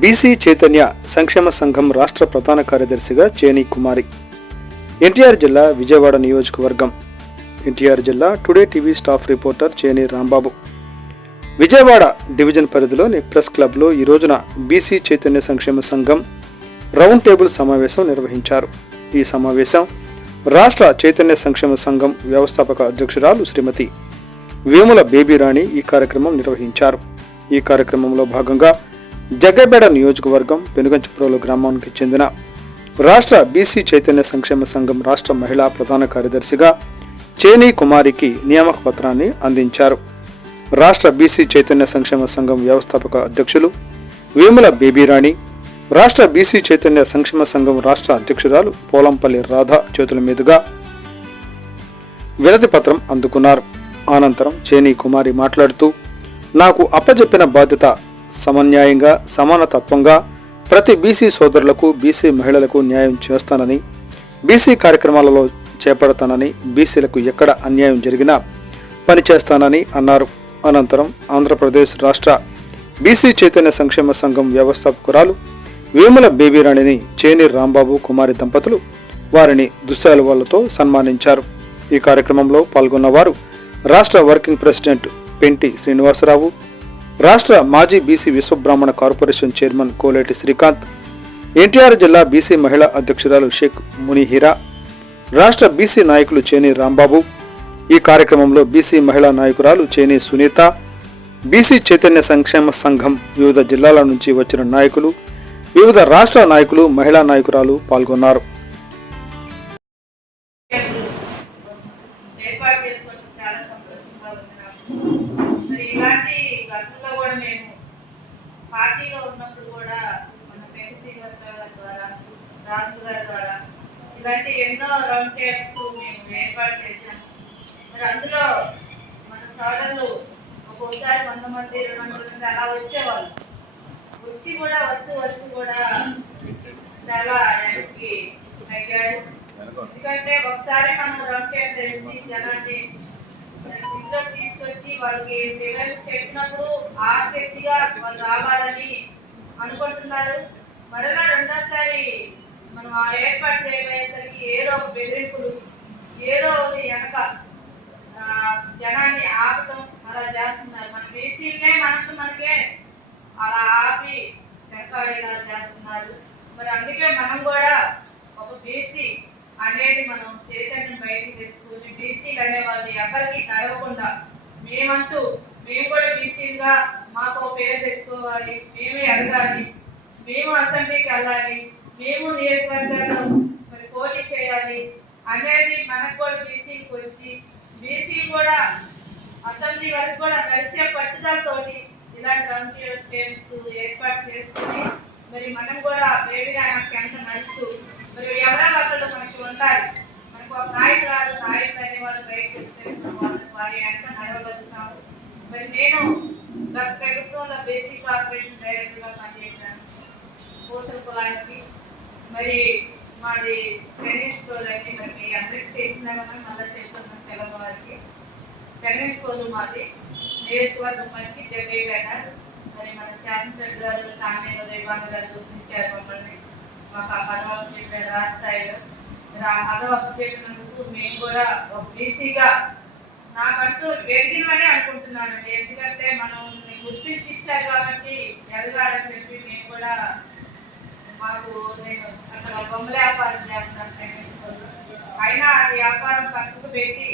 BC Chaitanya సంక్షేమ సంఘం రాష్ట్ర ప్రధాన కార్యదర్శిగా చేని కుమారి. ఎన్టీఆర్ జిల్లా విజయవాడ నియోజకవర్గం. ఎన్టీఆర్ జిల్లా today TV staff reporter Cheni Rambabu. Vijayawada division పరిధిలోని ప్రెస్ క్లబ్లో ఈ రోజున బీసీ చైతన్య సంక్షేమ సంఘం రౌండ్ టేబుల్ సమావేశం నిర్వహించారు. ఈ సమావేశం రాష్ట్ర చైతన్య సంక్షేమ సంఘం వ్యవస్థాపక అధ్యక్షురాలు శ్రీమతి వేముల బేబీరాణి ఈ కార్యక్రమం నిర్వహించారు. ఈ కార్యక్రమంలో భాగంగా జగ్గబేడ నియోజకవర్గం పెనుగంచిప్రోలు గ్రామానికి చెందిన రాష్ట్ర బీసీ చైతన్య సంక్షేమ సంఘం రాష్ట్ర మహిళా ప్రధాన కార్యదర్శిగా చేనీ కుమారికి నియామక పత్రాన్ని అందించారు. రాష్ట్ర బీసీ చైతన్య సంక్షేమ సంఘం వ్యవస్థాపక అధ్యక్షులు వేముల బేబీరాణి రాష్ట్ర బీసీ చైతన్య సంక్షేమ సంఘం రాష్ట్ర అధ్యక్షురాలు పోలంపల్లి రాధ చేతుల మీదుగా వినతి పత్రం అందుకున్నారు. అనంతరం చేనీ కుమారి మాట్లాడుతూ నాకు అప్పజెప్పిన బాధ్యత సమన్యాయంగా సమానతత్వంగా ప్రతి బీసీ సోదరులకు బీసీ మహిళలకు న్యాయం చేస్తానని బీసీ కార్యక్రమాలలో చేపడతానని బీసీలకు ఎక్కడ అన్యాయం జరిగినా పనిచేస్తానని అన్నారు. అనంతరం ఆంధ్రప్రదేశ్ రాష్ట్ర బీసీ చైతన్య సంక్షేమ సంఘం వ్యవస్థాపకురాలు వేముల బేబీరాణిని చేని రాంబాబు కుమారి దంపతులు వారిని దుశ్శాలువాళ్ళతో సన్మానించారు. ఈ కార్యక్రమంలో పాల్గొన్నవారు రాష్ట్ర వర్కింగ్ ప్రెసిడెంట్ పెంటి శ్రీనివాసరావు రాష్ట్ర మాజీ BC Vishwabrahmana corporation chairman Koleti Srikanth NTR జిల్లా బీసీ మహిళా అధ్యక్షురాలు షేక్ మునిహిరా రాష్ట్ర బీసీ నాయకులు చేని రాంబాబు ఈ కార్యక్రమంలో బీసీ మహిళా నాయకురాలు చేని సునీత బీసీ చైతన్య సంక్షేమ సంఘం వివిధ జిల్లాల నుంచి వచ్చిన నాయకులు వివిధ రాష్ట్ర నాయకులు మహిళా నాయకురాలు పాల్గొన్నారు. పార్టీలో ఉన్నప్పుడు కూడా మన పేరు శ్రీనివాసరావు గారి ద్వారా రాజు గారి ద్వారా ఇలాంటి ఎన్నో రౌండ్ టేబుల్స్ మేము ఏర్పాటు చేశాము మరి అందులో మన సోదరులు ఒక్కోసారి వంద మంది రెండు వందల మంది అలా వచ్చేవాళ్ళు. వచ్చి కూడా వస్తూ వస్తూ కూడా చాలా ఆయనకి తగ్గాడు. ఎందుకంటే ఒకసారి మనం రౌండ్ టేబుల్ వేసి జనాన్ని ఇంట్లో తీసుకొచ్చి వాళ్ళకి డివైడ్ చెప్పినప్పుడు ఆసక్తిగా వాళ్ళు రావాలని అనుకుంటున్నారు. మరలా రెండోసారి మనం ఆ ఏర్పాటు చేయబోయేసరికి ఏదో ఒక బెదిరింపులు ఏదో ఒకటి వెనక జనాన్ని ఆపటం అలా చేస్తున్నారు. మన బీసీలనే మనకు మనకే అలా ఆపి వెనకాడేలా చేస్తున్నారు. మరి అందుకే మనం కూడా ఒక బీసీ అనేది మనం చైతన్యం బయటకు తెచ్చుకొని బీసీలు అనే వాళ్ళని ఎవరికి తడవకుండా మేమంటూ మేము కూడా బీసీలుగా మాకు పేరు తెచ్చుకోవాలి మేమే ఎదగాలి మేము అసెంబ్లీకి వెళ్ళాలి మేము నియోజకవర్గాల్లో మరి పోటీ చేయాలి అనేది మనకు కూడా బీసీకి వచ్చి బీసీ కూడా అసెంబ్లీ వరకు కూడా కలిసే పట్టుదలతోటి ఇలాంటి రౌండ్ గేమ్స్ ఏర్పాటు చేసుకుని మరి మనం కూడా బేబీ రాయడానికి ఎంత నడుస్తూ మరి ఎవరో ఒకళ్ళు మనకి ఉండాలి మనకు ఒక నాయకుడు రాదు నాయకుడు అనేవాళ్ళు బయటకు వస్తే మనం వాళ్ళ- వారి ఎంత నడవగలుగుతాము మరి నేను గత ప్రభుత్వంలో బేసిక్ కార్పొరేషన్ డైరెక్టర్గా పనిచేశాను. కోసల కులానికి మరి మాది టెన్నిస్ స్కూల్ మరి మీ అందరికి కానీ మళ్ళీ చెప్తున్నాను తెలుగు వారికి. టెన్నిస్ స్కూల్ మాది. నియోజకవర్గం మనకి పెట్టారు మరి మన శాసనసభ్యులు గారు సామ్య ఉదయభాను గారు గుర్తించారు మమ్మల్ని. మాకు ఆ పదవ చెప్పారు రాస్తాయిలో మరి ఆ పదవి చెప్పినందుకు మేము కూడా ఒక బీసీగా నాకంటూ ఎదిగినవని అనుకుంటున్నానండి. ఎందుకంటే మనం గుర్తించి ఇచ్చారు కాబట్టి ఎదగాలని చెప్పి మేము కూడా మాకు నేను అక్కడ బొమ్మల వ్యాపారం చేస్తున్నాను. అయినా ఆ వ్యాపారం పక్కకు పెట్టి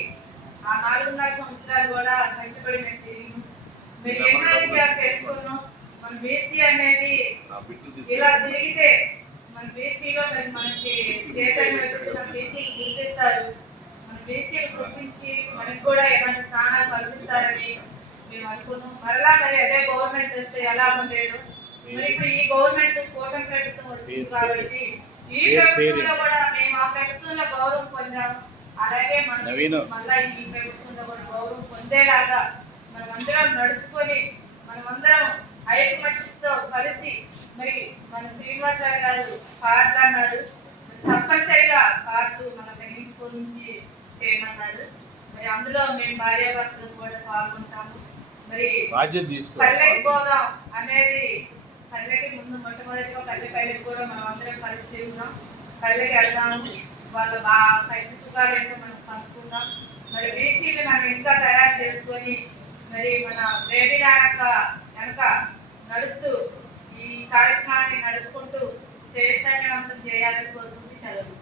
ఆ నాలుగున్నర సంవత్సరాలు కూడా కష్టపడి మేము తిరిగి మీరు ఎన్నో విషయాలు తెలుసుకున్నాం. మన బీసీ అనేది ఇలా తిరిగితే మన బీసీలో మరి మనకి మన బీసీకి గుర్తిస్తారు. మన బీసీని గుర్తించి మనకి కూడా ఏమైనా స్థానాలు కల్పిస్తారని మేము అనుకున్నాం. మరలా మరి అదే గవర్నమెంట్ వస్తే ఎలా ఉండేదో. మరి ఇప్పుడు ఈ గవర్నమెంట్ కూటమి ప్రభుత్వం వచ్చింది కాబట్టి ఈ ప్రభుత్వంలో కూడా మేము ఆ ప్రభుత్వంలో గౌరవం పొందాము అలాగే మనం. మళ్ళా ఈ ప్రభుత్వంలో కూడా గౌరవం పొందేలాగా మనమందరం నడుచుకొని మనమందరం ఐకమత్యంతో కలిసి మరి మన శ్రీనివాసరావు గారు పాటలు అన్నారు. తప్పనిసరిగా మరి అందులో మేము భార్యాభర్తలు కూడా పాల్గొంటాము. మరి పల్లెకి పోదాం అనేది పల్లెకి ముందు మొట్టమొదటిగా పల్లె పల్లెకి కూడా మనం అందరం కలిసి ఉన్నాం. పల్లెకి వెళ్దాము. వాళ్ళ బా కష్ట సుఖాలు ఏంటో మనం కనుక్కుందాం మరి బీసీలు మనం ఇంకా తయారు చేసుకొని మరి మన బేబీ నాయక వెనక నడుస్తూ ఈ కార్యక్రమాన్ని నడుపుకుంటూ చైతన్యవంతం చేయాలని కోరుకుంటూ సెలవు.